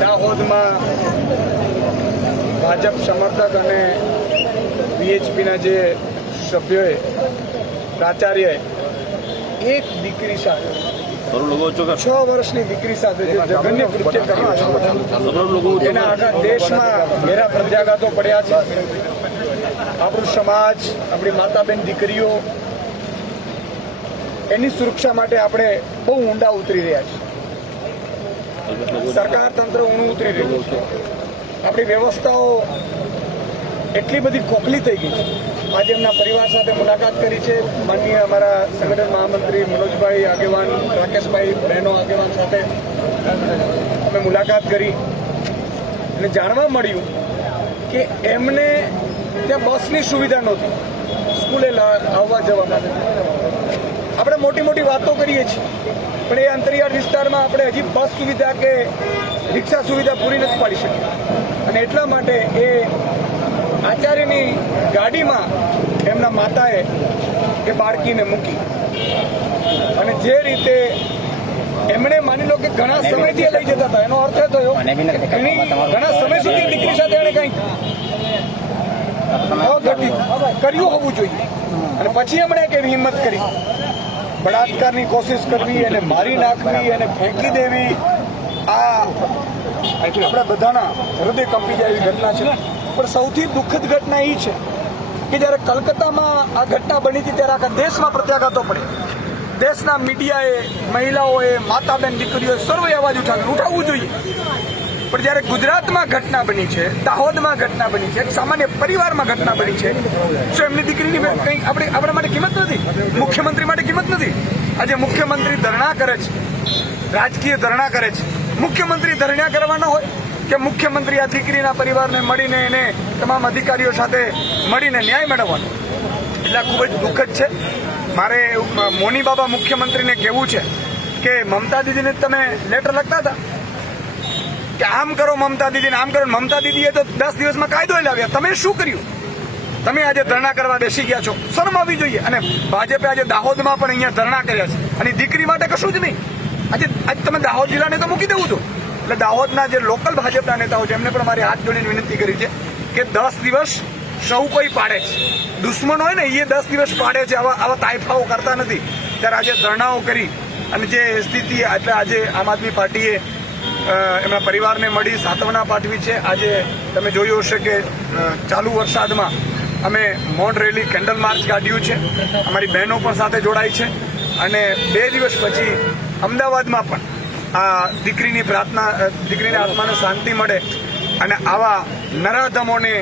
દાહોદમાં ભાજપ સમર્થક અને વીએચપીના જે સભ્યોએ પ્રાચાર્યએ એક દીકરી સાથે 6 વર્ષની દીકરી સાથે જે જઘન્ય કૃત્ય કર્યું છે એના આખા દેશમાં ઘેરા પ્રત્યાઘાતો પડ્યા છે। આપણું સમાજ, આપણી માતાબેન દીકરીઓ, એની સુરક્ષા માટે આપણે બહુ ઊંડા ઉતરી રહ્યા છીએ। સરકાર તંત્ર ઊંડું ઉતરી રહ્યું છે। આપણી વ્યવસ્થાઓ એટલી બધી ખોખલી થઈ ગઈ છે। આજે એમના પરિવાર સાથે મુલાકાત કરી છે। માનનીય અમારા સંગઠન મહામંત્રી મનોજભાઈ આગેવાન, રાકેશભાઈ બહેનો આગેવાન સાથે અમે મુલાકાત કરી અને જાણવા મળ્યું કે એમને ત્યાં બસની સુવિધા નહોતી સ્કૂલે આવવા જવા માટે। આપણે મોટી મોટી વાતો કરીએ છીએ પણ એ અંતરિયાળ વિસ્તારમાં આપણે હજી બસ સુવિધા કે રિક્ષા સુવિધા પૂરી નથી પાડી શકી અને એટલા માટે એ આચાર્યની ગાડીમાં એમના માતાએ એ બાળકીને મૂકી અને જે રીતે એમણે માની લો કે ઘણા સમયથી લઈ જતા હતા, એનો અર્થ એ થયો ઘણા સમય સુધી દીકરી સાથે એને કંઈક કર્યું હોવું જોઈએ અને પછી એમણે કેવી હિંમત કરી બળાત્કારની કોશિશ કરવી, એને મારી નાખવી, એને ફેંકી દેવી, આ આપણા બધાના હૃદય કંપી જાય એવી ઘટના છે। પણ સૌથી દુઃખદ ઘટના એ છે કે જ્યારે કલકત્તામાં આ ઘટના બની હતી ત્યારે આખા દેશમાં પ્રત્યાઘાતો પડે। દેશના મીડિયાએ, મહિલાઓએ, માતાબેન દીકરીઓએ સર્વે અવાજ ઉઠાવવું જોઈએ। પણ જ્યારે ગુજરાતમાં ઘટના બની છે, દાહોદમાં ઘટના બની છે, એક સામાન્ય પરિવારમાં ઘટના બની છે, શું એમની દીકરીની કંઈ આપણા માટે કિંમત નથી? મુખ્યમંત્રી માટે કિંમત નથી? આજે મુખ્યમંત્રી ધરણા કરે છે, રાજકીય ધરણા કરે છે। મુખ્યમંત્રી ધરણા કરવાના હોય કે મુખ્યમંત્રી આ દીકરીના પરિવારને મળીને એને તમામ અધિકારીઓ સાથે મળીને ન્યાય મેળવવાનો? એટલે ખૂબ જ દુઃખદ છે। મારે મોની બાબા મુખ્યમંત્રીને કહેવું છે કે મમતા દીદીને તમે લેટર લખતા હતા કે આમ કરો મમતા દીદીને, આમ કરો। મમતા દીદીએ તો 10 દિવસમાં કાયદો લાવ્યા, તમે શું કર્યું? તમે આજે ધરણા કરવા બેસી ગયા છો, શરમ આવવી જોઈએ। અને ભાજપે આજે દાહોદમાં પણ અહીંયા ધરણા કર્યા છે અને દીકરી માટે કશું જ નહીં। આજે તમે દાહોદ જિલ્લાને તો મૂકી દેવું હતું। એટલે દાહોદના જે લોકલ ભાજપના નેતાઓ છે એમને પણ મારી હાથ જોડીને વિનંતી કરી છે કે 10 દિવસ સૌ કોઈ પાડે છે, દુશ્મન હોય ને એ 10 દિવસ પાડે છે, આવા તાઇફાઓ કરતા નથી। ત્યારે આજે ધરણાઓ કરી અને જે સ્થિતિ એટલે આજે આમ આદમી પાર્ટીએ એમના પરિવારને મળી સાંત્વના પાઠવી છે। આજે તમે જોયું હશે કે ચાલુ વરસાદમાં અમે મૌન રેલી, કેન્ડલ માર્ચ કાઢ્યું છે। અમારી બહેનો પણ સાથે જોડાઈ છે અને 2 દિવસ પછી અમદાવાદમાં પણ આ દીકરીની પ્રાર્થના, દીકરીની આત્માને શાંતિ મળે અને આવા નરાધમોને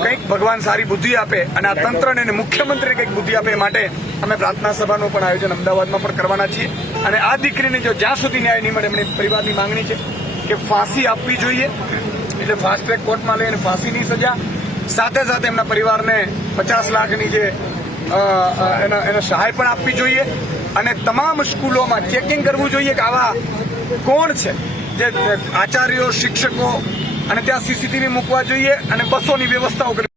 કંઈક ભગવાન સારી બુદ્ધિ આપે અને આ તંત્રને અને મુખ્યમંત્રીને કંઈક બુદ્ધિ આપે એ માટે અમે પ્રાર્થના સભાનું પણ આયોજન અમદાવાદમાં પણ કરવાના છીએ। અને આ દીકરીને જો જ્યાં સુધી ન્યાય નહીં મળે, એમની પરિવારની માંગણી છે કે ફાંસી આપવી જોઈએ, એટલે ફાસ્ટ ટ્રેક કોર્ટમાં લઈને ફાંસીની સજા, સાથે સાથે એમના પરિવારને 50 લાખની જે એને સહાય પણ આપવી જોઈએ અને તમામ સ્કૂલોમાં ચેકિંગ કરવું જોઈએ કે આવા કોણ છે જે આચાર્યો, શિક્ષકો, અને ત્યાં સીસીટીવી મૂકવા જોઈએ અને બસોની વ્યવસ્થાઓ કરવી।